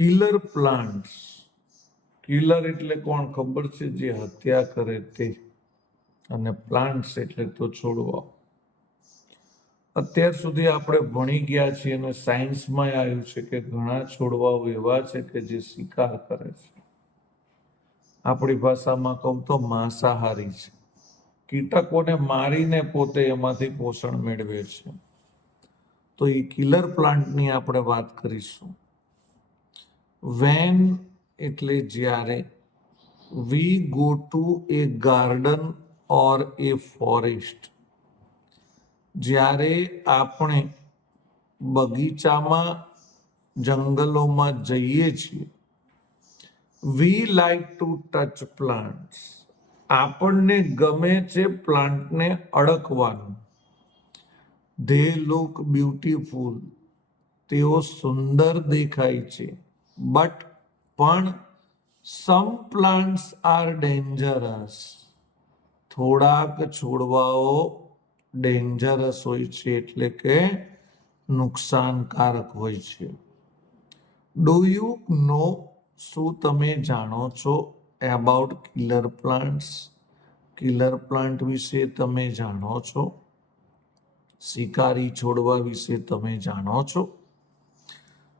Killer plants. Killer એટલે કોણ ખબર છે? જે હત્યા કરે તે. અને પ્લાન્ટ્સ એટલે તો છોડવા. અત્યાર સુધી આપણે ભણી ગયા છીએ અને સાયન્સમાં આવ્યું છે કે ઘણા છોડવાઓ એવા છે કે જે શિકાર કરે છે. આપણી ભાષામાં કહું તો માંસાહારી છે. કીટકોને મારીને પોતે એમાંથી પોષણ મેળવે છે. તો એ કિલર પ્લાન્ટની આપણે વાત કરીશું. વેન એટલે જ્યારે we go to A garden or A forest. જ્યારે આપણે બગીચામાં જંગલોમાં જઈએ છીએ. વી લાઈક ટુ ટચ પ્લાન્ટ્સ. આપણને ગમે છે પ્લાન્ટને અડકવાનું. They look beautiful. તેઓ સુંદર દેખાય છે. પણ સમ પ્લાન્ટ્સ આર ડેન્જરસ. થોડાક છોડવાઓ ડેન્જરસ હોય છે, એટલે કે નુકસાનકારક હોય છે. Do you know? શું તમે જાણો છો about killer plants? Killer plant વિશે તમે જાણો છો? શિકારી છોડવા વિશે તમે જાણો છો?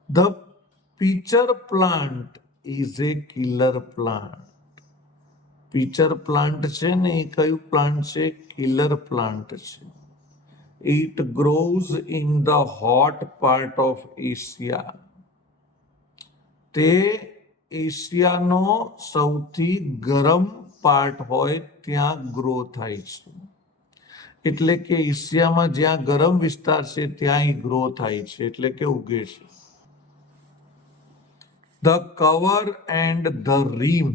The picture plant is A killer plant. Picture plant છે ને એ કયું પ્લાન્ટ છે? કિલર પ્લાન્ટ છે. It grows in the hot part of Asia. તે એશિયાનો સૌથી ગરમ પાર્ટ હોય ત્યાં ગ્રો થાય છે. એટલે કે એશિયામાં જ્યાં ગરમ વિસ્તાર છે ત્યાં એ ગ્રો થાય છે, એટલે કે ઉગે છે. The cover and the rim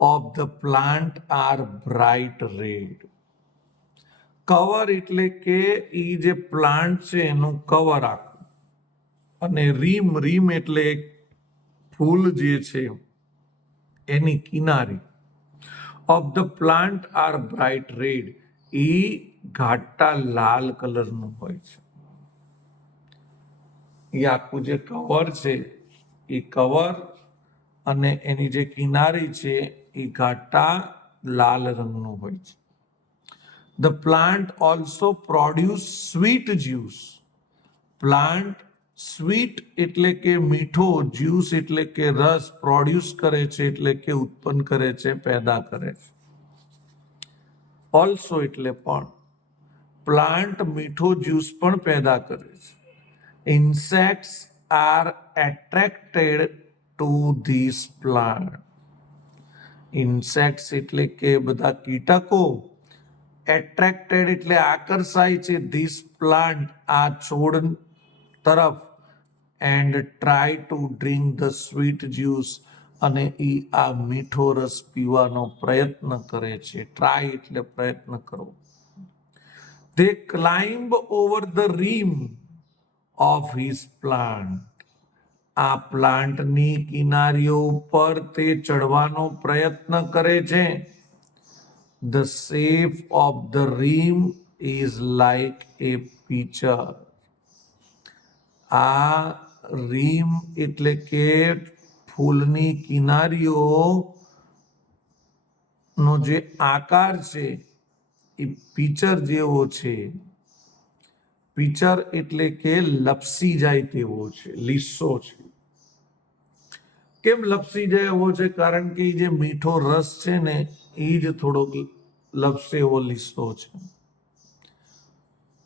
of the plant are bright red. Cover એટલે કે એ જે પ્લાન્ટ છે એનું કવર આખું, અને રીમ એટલે ફૂલ જે છે એની કિનારી. Of the plant are bright red. એ ઘાટા લાલ કલરનું હોય છે. એ આખું જે કવર છે એ કવર અને એની જે કિનારી છે એ ઘાટા લાલ રંગનું હોય છે. The plant also produce sweet juice. Plant sweet એટલે કે મીઠો, જ્યુસ એટલે કે રસ, પ્રોડ્યુસ કરે છે એટલે કે ઉત્પન્ન કરે છે, પેદા કરે છે. ઓલ્સો એટલે પણ. પ્લાન્ટ મીઠો જ્યુસ પણ પેદા કરે છે. Insects are attracted to this plant. Insects એટલે કે બધા કીટકો. એટ્રેક્ટેડ એટલે આકર્ષાય છે. ધીસ પ્લાન્ટ આ છોડ તરફ. And try to drink the sweet juice અને આ મીઠો રસ પીવાનો પ્રયત્ન કરે છે. ટ્રાય એટલે પ્રયત્ન કરવો. They climb over the rim of his plant. આ પ્લાન્ટની કિનારીઓ ઉપર તે ચડવાનો પ્રયત્ન કરે છે. The shape of the rim is like a picture. આ રીમ એટલે કે ફૂલની કિનારીઓ નો જે આકાર છે એ પિક્ચર જેવો છે. પિક્ચર એટલે કે લપસી જાય તેવો છે, લીસો છે. કેમ લપસી જાય એવો છે? કારણ કે જે મીઠો રસ છે ને એ જ થોડોક લપસે એવો લીસો છે.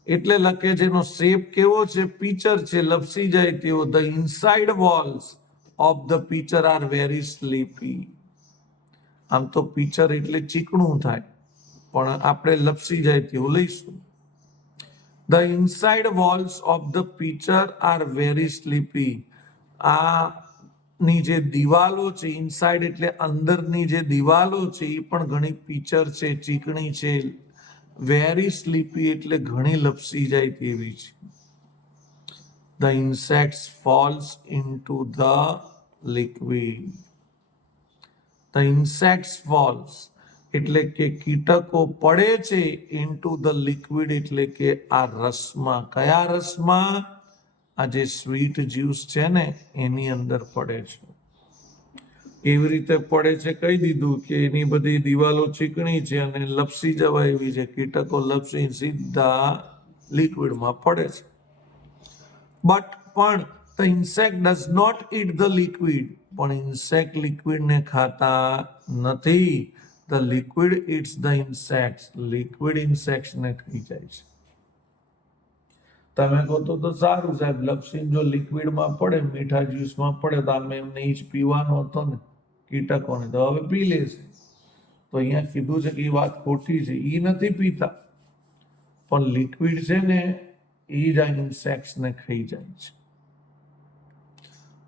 એટલે લખે છે એનો શેપ કેવો છે? પિક્ચર છે, લપસી જાય તેવો. The inside walls of the picture are very sleepy. આમ તો પિક્ચર એટલે ચીકણું થાય, પણ આપણે લપસી જાય તેવું લઈશું. The inside walls of the picture are very sleepy. આ ની જે દિવાલો છે, ઇનસાઇડ એટલે અંદરની જે દિવાલો છે એ પણ ઘણી પિક્ચર છે, ચીકણી છે. વેરી સ્લીપી એટલે ઘણી લપસી જાય તેવી છે. The insects false into the liquid. The insects false એટલે કે કીટકો પડે છે. ઇનટુ ધ લિક્વિડ એટલે કે આ રસમાં. કયા રસમાં? આ જે સ્વીટ જ્યુસ છે ને એની અંદર પડે છે. કેવી રીતે પડે છે કહી દીધું કે એની બધી દિવાલો ચીકણી છે અને લપસી જવા એવી છે. કીટકો લપસી સીધા લિક્વિડમાં પડે છે. પણ the insect does not eat the liquid. પણ ઇન્સેક્ટ લિક્વિડને ખાતા નથી. The liquid eats the insects. Liquid ઇન્સેક્ટ્સને ખાઈ જાય છે. તમે કહો તો સારું સાહેબ, લપસીન જો લિક્વિડમાં પડે, મીઠા જ્યુસમાં પડે તો આમે એમને ઈ જ પીવાનો હતો ને કીટકોને, તો હવે પી લેશે. તો અહીંયા કીધું છે કે એ વાત ખોટી છે. ઈ નથી પીતા, પણ લિક્વિડ છે ને એ જ આ ઇન્સેક્ટ્સને ખાઈ જાય છે.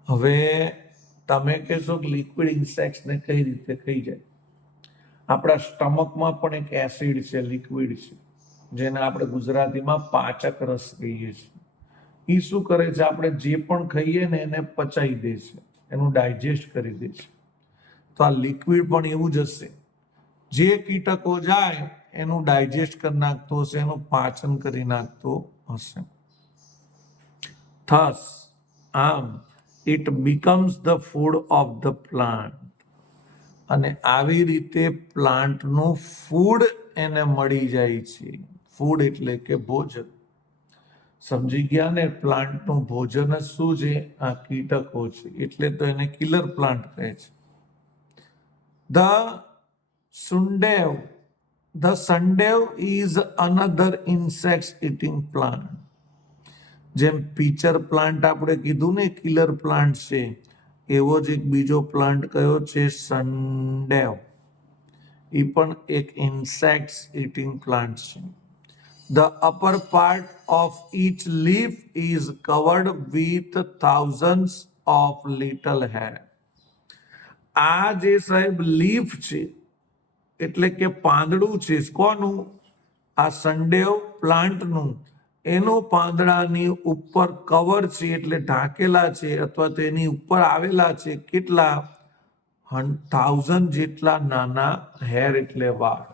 હવે તમે કહેશો કે લિક્વિડ ઇન્સેક્ટ્સને કઈ રીતે ખાઈ જાય? આપણા સ્ટમકમાં પણ એક એસિડ છે, લિક્વિડ છે, જેને આપણે ગુજરાતીમાં પાચક રસ કહીએ છીએ. એ શું કરે છે? આપણે જે પણ ખાઈએ ને એને પચાવી દે છે, એનું ડાયજેસ્ટ કરી દે છે. તો આ લિક્વિડ પણ એવું જ હશે. જે કીટકો જાય એનું ડાયજેસ્ટ કરી નાખતો હશે, એનું પાચન કરી નાખતો હશે. થસ આમ it becomes the food of the plant. અને આવી રીતે પ્લાન્ટનું ફૂડ એને મળી જાય છે. ફૂડ એટલે કે ભોજન. સમજી ગયા ને? પ્લાન્ટનું ભોજન જ શું છે? આ કીટકો છે. એટલે તો એને કિલર પ્લાન્ટ કહે છે. The sundew is another insect eating plant. જેમ પીચર પ્લાન્ટ આપણે કીધું ને કિલર પ્લાન્ટ છે, એવો જ એક બીજો પ્લાન્ટ કયો છે? સનડેવ. એ પણ એક ઇન્સેક્ટ્સ ઇટિંગ પ્લાન્ટ છે. The upper part of each leaf is covered with thousands of little hair. આ જે સાહેબ લીફ છે એટલે કે પાંદડું છે, કોનું? આ સનડેવ પ્લાન્ટનું. એનો પાંદડાની ઉપર કવર છે એટલે ઢાંકેલા છે, અથવા તો એની ઉપર આવેલા છે કેટલા? 1000 જેટલા નાના હેર એટલે વાળ.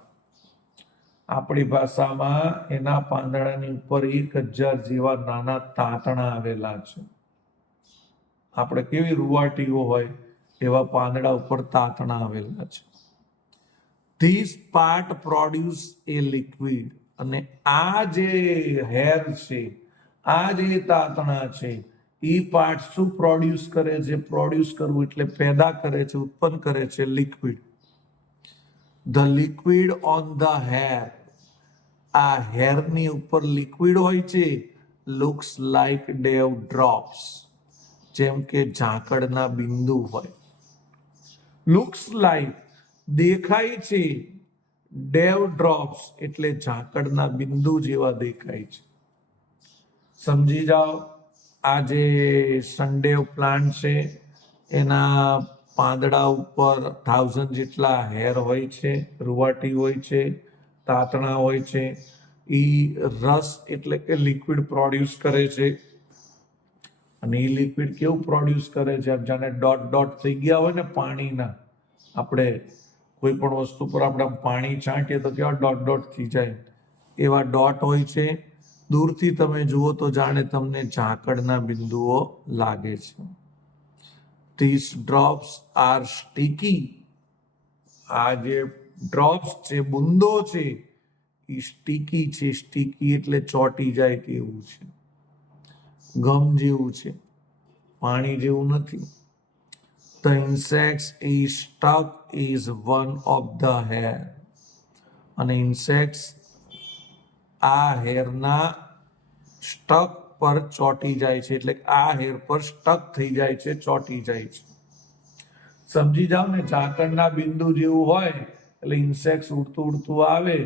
આપણી ભાષામાં એના પાંદડાની ઉપર 1000 જેવા નાના તાંતણા આવેલા છે. આપણે કેવી રૂવાટીઓ હોય એવા પાંદડા ઉપર તાંતણા આવેલા છે. This part produce a liquid. અને આ જે હેર છે, આ જે તાંતણા છે, એ પાર્ટ શું પ્રોડ્યુસ કરે છે? પ્રોડ્યુસ કરવું એટલે પેદા કરે છે, ઉત્પન્ન કરે છે liquid. The liquid on the hair. આ હેરની ઉપર લિક્વિડ હોય છે. Looks like dew drops. જેમ કે ઝાકળના બિંદુ હોય. Looks like દેખાય છે. ડેવ ડ્રોપ્સ એટલે ઝાકળના બિંદુ જેવા દેખાય છે. સમજી જાઓ. આ જે સનડેવ પ્લાન્ટ છે એના પાંદડા ઉપર 1000 જેટલા હેર હોય છે, રૂવાટી હોય છે, તાંતણા હોય છે. એ રસ એટલે કે લિક્વિડ પ્રોડ્યુસ કરે છે. અને એ લિક્વિડ કેવું પ્રોડ્યુસ કરે છે? જાણે ડોટ ડોટ થઈ ગયા હોય ને પાણીના. આપણે કોઈ પણ વસ્તુ પર આપણે પાણી છાંટીએ તો કેવા ડોટ ડોટ થઈ જાય, એવા ડોટ હોય છે. દૂરથી તમે જુઓ તો જાણે તમને ઝાકળના બિંદુઓ લાગે છે. These drops are sticky. આ જે ડ્રોપ્સ છે, બુંદો છે, એ સ્ટીકી છે. સ્ટીકી એટલે ચોટી જાય તેવું છે, ગમ જેવું છે, પાણી જેવું નથી. The insects is stuck is one of the hair. અને ઇન્સેક્ટ્સ આ હેરના સ્ટક પર ચોટી જાય છે, એટલે આ હેર પર સ્ટક થઈ જાય છે, ચોટી જાય છે. સમજી જાઓ ને? ઝાકળના બિંદુ જેવું હોય એટલે ઇન્સેક્ટ ઉડતું ઉડતું આવે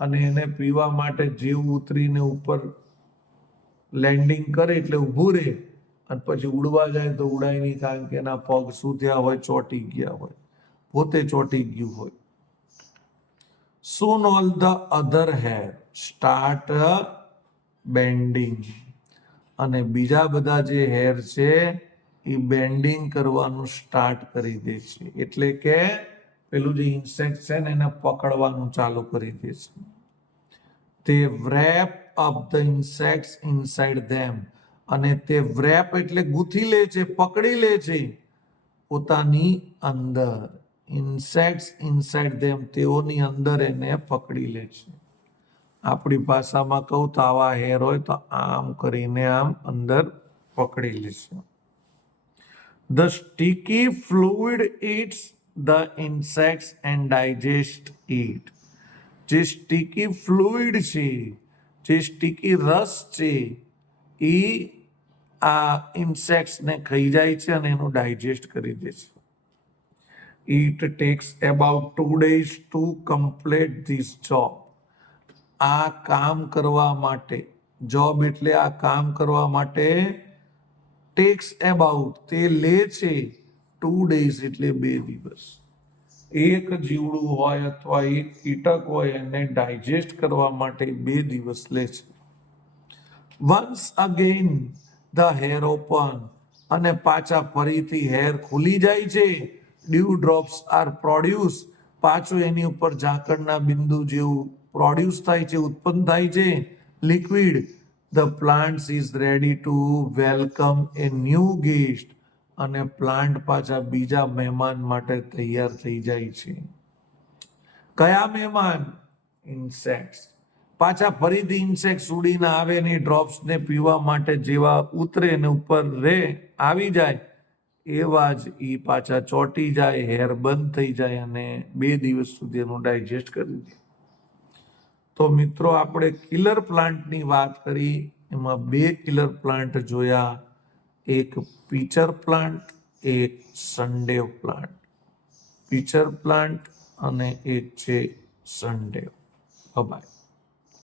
અને એને પીવા માટે જેવું ઉતરીને ઉપર લેન્ડિંગ કરે એટલે ઊભું રહે, અને પછી ઉડવા જાય તો ઉડાય નહીં, કારણ કે એના પગ શું થયા હોય? ચોટી ગયા હોય, પોતે ચોટી ગયું હોય. Soon all the other hair start bending. અને બીજા બધા જે હેર છે એ બેન્ડિંગ કરવાનું સ્ટાર્ટ કરી દે છે. એટલે કે પેલું જે ઇન્સેક્ટ છે ને એને પકડવાનું ચાલુ કરી દે છે. They wrap up the insects inside them. અને તે વ્રેપ એટલે ગૂંથી લે છે, પકડી લે છે પોતાની અંદર. ઇન્સેક્ટ્સ ઇનસાઇડ ધેમ, તેઓની અંદર એને પકડી લે છે. આપણી ભાષામાં કહું તો આવા હેર હોય તો આમ કરીને આમ અંદર પકડી લે છે. The sticky fluid eats the insects and digest it. જે સ્ટીકી ફ્લુઇડ છે, જે સ્ટીકી રસ છે, એ આ ઇન્સેક્ટ્સને ખાઈ જાય છે અને એનું ડાયજેસ્ટ કરી દે છે. It takes about 2 days to complete this job. આ કામ કરવા માટે, જોબ એટલે આ કામ કરવા માટે, ટેક્સ અબાઉટ તે લે છે 2 days એટલે 2 દિવસ. એક જીવડું હોય અથવા એક કીટક હોય એને ડાયજેસ્ટ કરવા માટે 2 દિવસ લે છે. Once again the hair open, અને પાછા ફરીથી હેર ખુલી જાય છે. ડ્યુ ડ્રોપ્સ આર પ્રોડ્યુસ, પાછું એની ઉપર ઝાકળના બિંદુ જેવું પ્રોડ્યુસ થાય છે, ઉત્પન્ન થાય છે liquid. The plants is ready to welcome A new guest, અને પ્લાન્ટ પાછા બીજા મહેમાન માટે તૈયાર થઈ જાય છે. કયા મહેમાન? ઇન્સેક્ટ્સ. પાછા ફરીથી ઇન્સેક્ટ્સ ઉડીને આવે ને ડ્રોપ્સને પીવા માટે જેવા ઉતરે ને ઉપર આવી જાય, એવા જ એ પાછા ચોંટી જાય, હેર બંધ થઈ જાય અને 2 દિવસ સુધી એનું ડાયજેસ્ટ કરી દે. તો મિત્રો આપણે કિલર પ્લાન્ટની વાત કરી, એમાં 2 કિલર પ્લાન્ટ જોયા, એક પીચર પ્લાન્ટ, એક સનડેવ પ્લાન્ટ. પીચર પ્લાન્ટ અને એક છે સનડેવ. બાય.